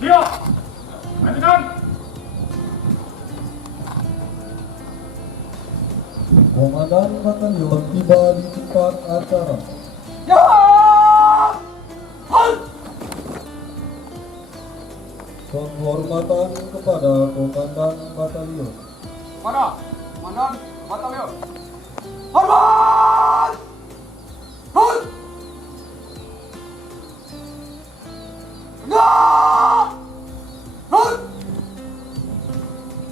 Siap. Lanjutkan. Komandan Batalion tiba di tempat acara. Ya. Halt. Penghormatan kepada Komandan Batalion. Pada Komandan Batalion. Hormat. Halt. Tegak. Halt.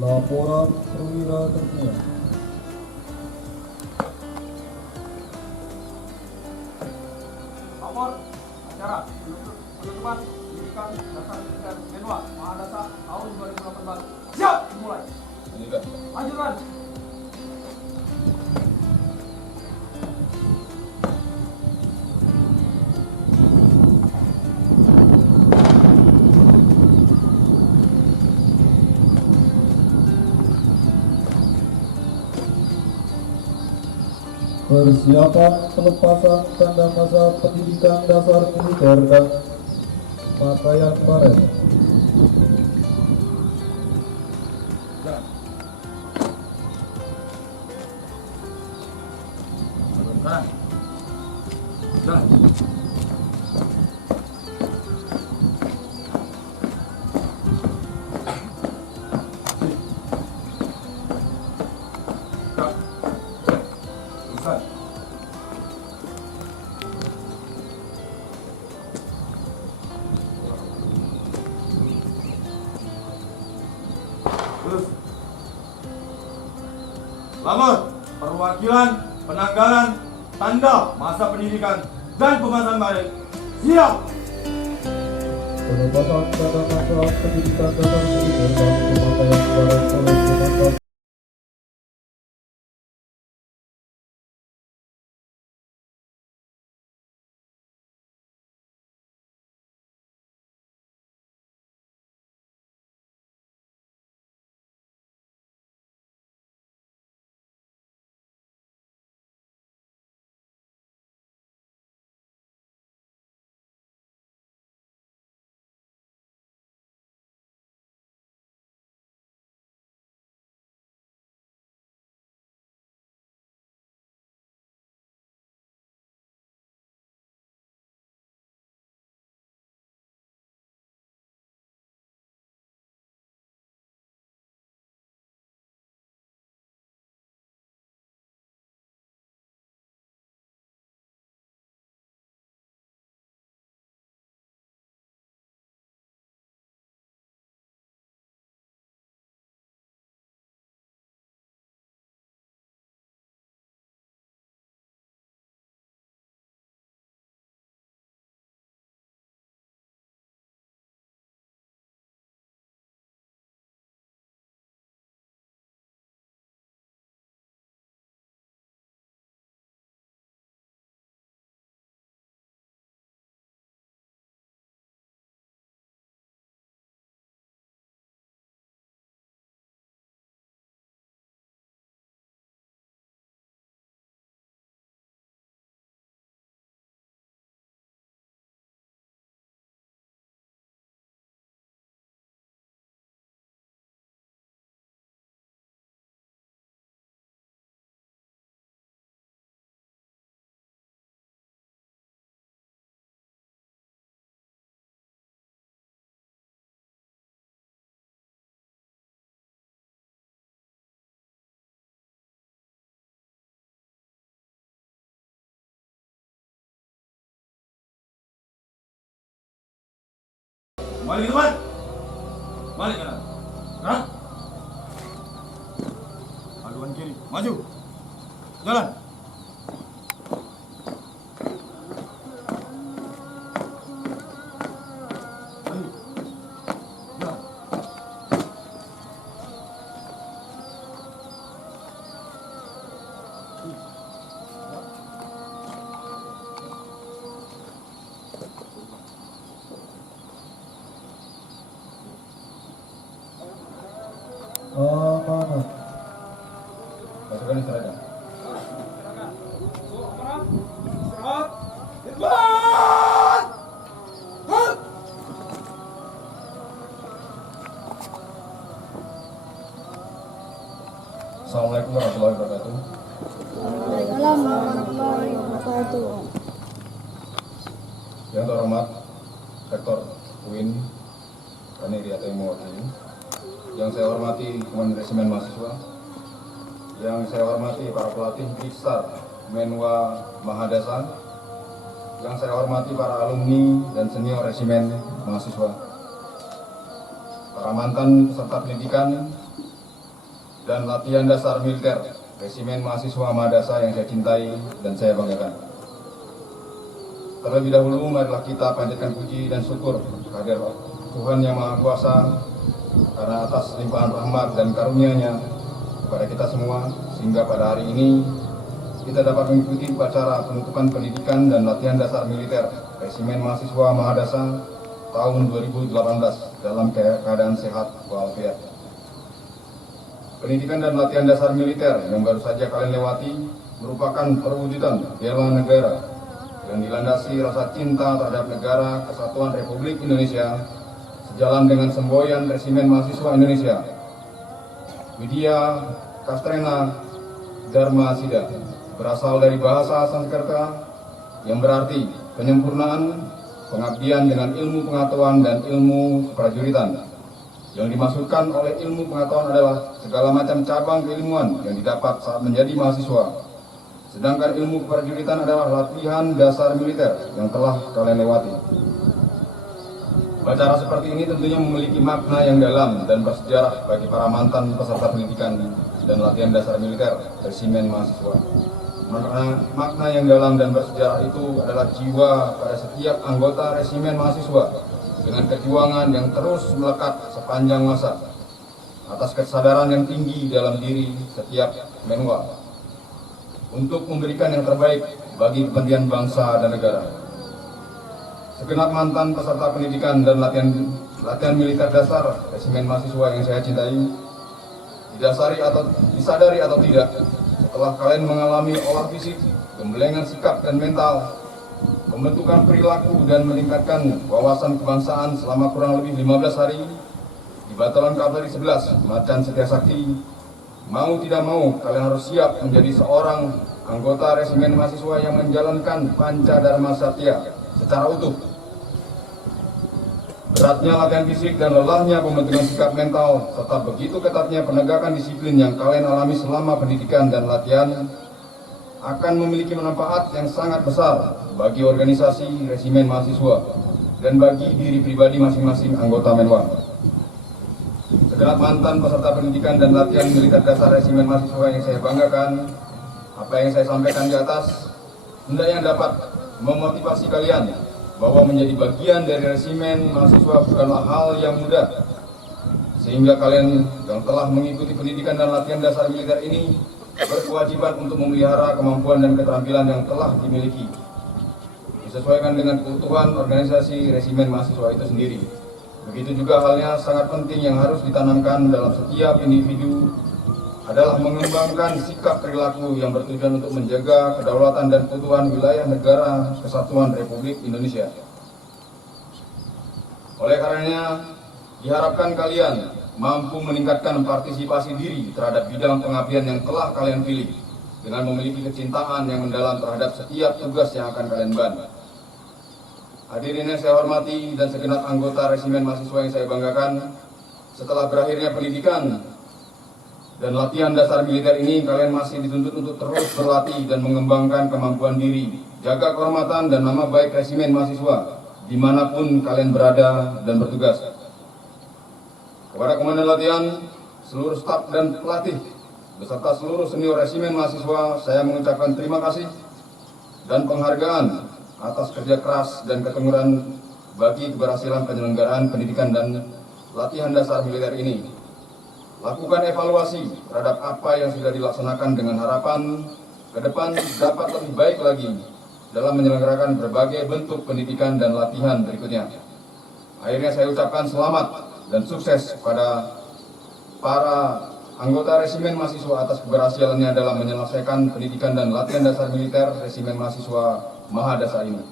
Laporan perwira terkini. Nomor acara penutupan pendidikan dasar dan menua Mahadasa tahun 2018. Siap dimulai. Lanjutkan. Persiapan pelepasan tanda masa pendidikan dasar militer dan pakaian baret. Jalan. Kanan. Jalan. Selesai. Terus. Lamar perwakilan penanggalan tanda masa pendidikan dan pemasangan baret. Siap. Pelepasan tanda masa pendidikan dasar militer dan pemakaian baret oleh Komandan. Balik ke depan. Balik kanan. Gerak. Haluan kiri. Maju. Jalan. Ayo. Jalan. Amanat. Pasukan istirahat. Istirahat. Depan. Halt. Assalamualaikum warahmatullahi wabarakatuh. Waalaikumsalam warahmatullahi wabarakatuh. Yang terhormat Rektor UIN Rani Riata mewakili. Yang saya hormati teman resimen mahasiswa. Yang saya hormati para pelatih besar Menwa Mahadasa. Yang saya hormati para alumni dan senior resimen mahasiswa. Para mantan peserta pendidikan dan latihan dasar militer Resimen Mahasiswa Mahadasa yang saya cintai dan saya banggakan. Terlebih dahulu marilah kita panjatkan puji dan syukur kehadirat Tuhan Yang Maha Kuasa karena atas limpahan rahmat dan karunia-Nya kepada kita semua, sehingga pada hari ini kita dapat mengikuti upacara penutupan pendidikan dan latihan dasar militer Resimen Mahasiswa Mahadasa tahun 2018 dalam keadaan sehat walafiat. Pendidikan dan latihan dasar militer yang baru saja kalian lewati merupakan perwujudan bela negara yang dilandasi rasa cinta terhadap negara Kesatuan Republik Indonesia sejalan dengan semboyan Resimen Mahasiswa Indonesia Widya Kastrena Dharma Sida, berasal dari bahasa Sanskerta yang berarti penyempurnaan, pengabdian dengan ilmu pengetahuan dan ilmu keprajuritan. Yang dimaksudkan oleh ilmu pengetahuan adalah segala macam cabang keilmuan yang didapat saat menjadi mahasiswa. Sedangkan ilmu keprajuritan adalah latihan dasar militer yang telah kalian lewati. Acara seperti ini tentunya memiliki makna yang dalam dan bersejarah bagi para mantan peserta pendidikan dan latihan dasar militer Resimen Mahasiswa. Makna yang dalam dan bersejarah itu adalah jiwa pada setiap anggota Resimen Mahasiswa dengan kejuangan yang terus melekat sepanjang masa atas kesadaran yang tinggi dalam diri setiap menwa untuk memberikan yang terbaik bagi kepentingan bangsa dan negara. Segenap mantan peserta pendidikan dan latihan militer dasar Resimen Mahasiswa yang saya cintai, disadari atau tidak, setelah kalian mengalami olah fisik, gembelengan sikap dan mental, pembentukan perilaku dan meningkatkan wawasan kebangsaan selama kurang lebih 15 hari di Batalan Kavaleri 11 Macan Setia Sakti, mau tidak mau kalian harus siap menjadi seorang anggota Resimen Mahasiswa yang menjalankan Panca Dharma Satya secara utuh. Beratnya latihan fisik dan lelahnya pembentukan sikap mental serta begitu ketatnya penegakan disiplin yang kalian alami selama pendidikan dan latihan akan memiliki manfaat yang sangat besar bagi organisasi Resimen Mahasiswa dan bagi diri pribadi masing-masing anggota Menwa. Segenap mantan peserta pendidikan dan latihan militer dasar Resimen Mahasiswa yang saya banggakan, apa yang saya sampaikan di atas hendaknya dapat memotivasi kalian bahwa menjadi bagian dari Resimen Mahasiswa bukanlah hal yang mudah, sehingga kalian yang telah mengikuti pendidikan dan latihan dasar militer ini berkewajiban untuk memelihara kemampuan dan keterampilan yang telah dimiliki, disesuaikan dengan kebutuhan organisasi Resimen Mahasiswa itu sendiri. Begitu juga halnya sangat penting yang harus ditanamkan dalam setiap individu adalah mengembangkan sikap perilaku yang bertujuan untuk menjaga kedaulatan dan keutuhan wilayah negara Kesatuan Republik Indonesia. Oleh karenanya, diharapkan kalian mampu meningkatkan partisipasi diri terhadap bidang pengabdian yang telah kalian pilih dengan memiliki kecintaan yang mendalam terhadap setiap tugas yang akan kalian emban. Hadirin yang saya hormati dan segenap anggota Resimen Mahasiswa yang saya banggakan, setelah berakhirnya pendidikan dan latihan dasar militer ini, kalian masih dituntut untuk terus berlatih dan mengembangkan kemampuan diri, jaga kehormatan dan nama baik Resimen Mahasiswa dimanapun kalian berada dan bertugas. Kepada Komandan Latihan, seluruh staf dan pelatih, beserta seluruh senior Resimen Mahasiswa, saya mengucapkan terima kasih dan penghargaan atas kerja keras dan keteguran bagi keberhasilan penyelenggaraan pendidikan dan latihan dasar militer ini. Lakukan evaluasi terhadap apa yang sudah dilaksanakan dengan harapan ke depan dapat lebih baik lagi dalam menyelenggarakan berbagai bentuk pendidikan dan latihan berikutnya. Akhirnya saya ucapkan selamat dan sukses kepada para anggota Resimen Mahasiswa atas keberhasilannya dalam menyelesaikan pendidikan dan latihan dasar militer Resimen Mahasiswa Mahadasa ini.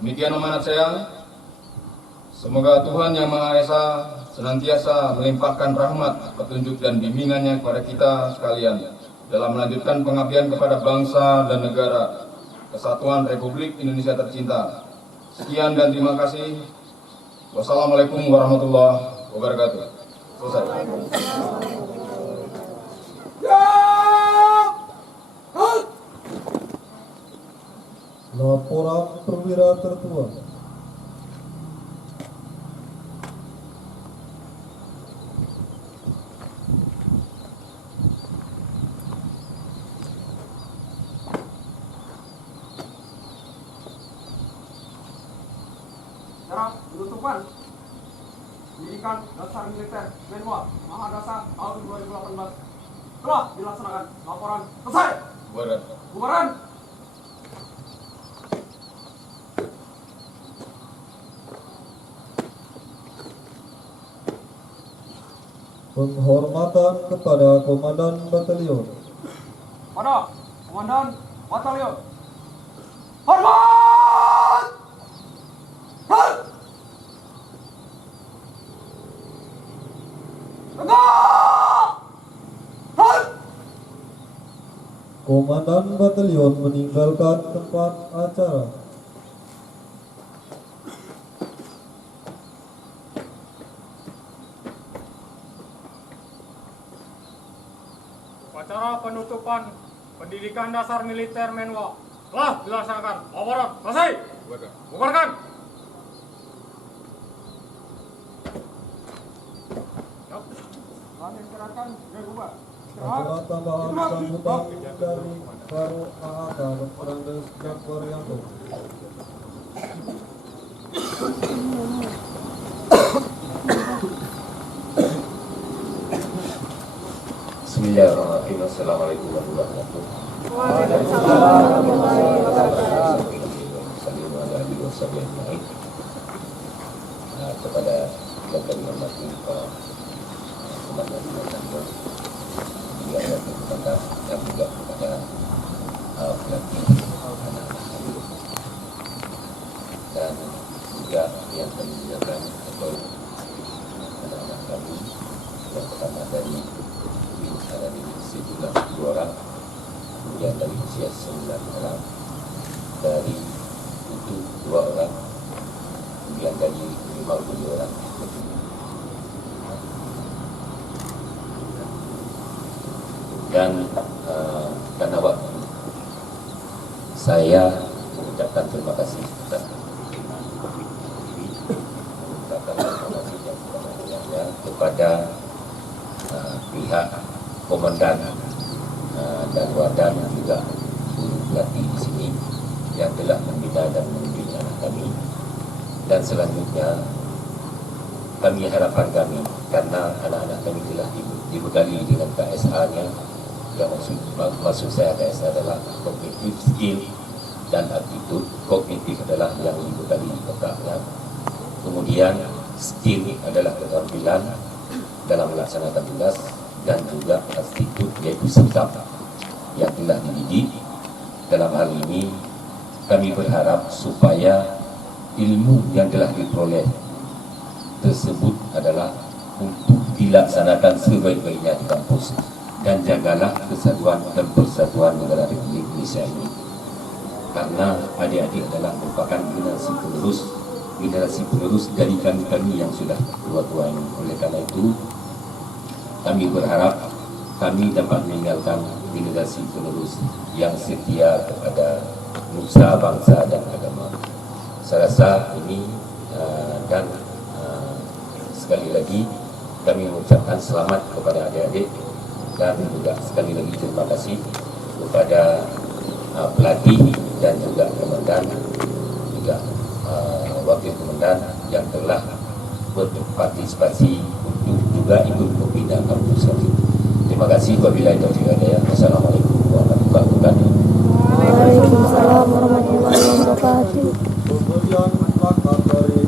Demikian amanat saya. Semoga Tuhan Yang Maha Esa senantiasa melimpahkan rahmat, petunjuk dan bimbingannya kepada kita sekalian dalam melanjutkan pengabdian kepada bangsa dan negara Kesatuan Republik Indonesia tercinta. Sekian dan terima kasih. Wassalamualaikum warahmatullahi wabarakatuh. Selesai. Laporan perwira tertua. Cara penutupan Pendidikan Dasar Militer Menwa Mahadasar tahun 2018 telah dilaksanakan. Laporan selesai. Bubaran. Bubaran. Penghormatan kepada Komandan Batalion. Pada Komandan Batalion. Hormat! Halt! Tegak! Halt! Komandan Batalion meninggalkan tempat acara. Upacara penutupan Pendidikan Dasar Militer Menwa telah dilaksanakan. Laporan selesai. Bubarkan. Kami serahkan bubar. Acara tambahan sambutan dari Karo AAK Dr. Andes Jakwaryanto. Bismillahirrahmanirrahim. Assalamualaikum warahmatullahi wabarakatuh. Kepada yang kami hormati Pak Komandan Batalion, juga kepada dan juga kepada pelatih anak kami, dan juga yang kami muliakan atau anak-anak kami yang pertama dari ada di sejumlah 2 orang, kemudian dari usia 9 orang, dari itu 2 orang, kemudian dari 50 orang. Dan karena waktu, saya mengucapkan terima kasih kepada pihak komandan dan wadah juga guru pelatih di sini yang telah membina dan membimbing anak kami. Dan selanjutnya kami harapan kami, karena anak-anak kami telah dibekali dengan KSA-nya, yang maksud saya KSA adalah cognitive skill dan attitude. Kognitif adalah yang dibekali otaknya, kemudian skill adalah keterampilan dalam melaksanakan tugas, dan juga attitude yaitu sikap yang telah dididik. Dalam hal ini kami berharap supaya ilmu yang telah diperoleh tersebut adalah untuk dilaksanakan sebaik-baiknya di kampus, dan jagalah kesatuan dan persatuan negara Republik Indonesia ini, karena adik-adik adalah merupakan generasi penerus dari kami yang sudah tua-tua ini. Oleh karena itu kami berharap kami dapat meninggalkan generasi penerus yang setia kepada nusa, bangsa, dan agama. Saya rasa ini dan sekali lagi kami mengucapkan selamat kepada adik-adik, dan juga sekali lagi terima kasih kepada pelatih dan juga komandan, juga wakil komandan yang telah berpartisipasi untuk juga ikut membina kampus kami. Terima kasih. Wabillahi taufiq wal hidayah. Wassalamualaikum warahmatullahi wabarakatuh. Waalaikumsalam warahmatullahi wabarakatuh. Kemudian plakat dari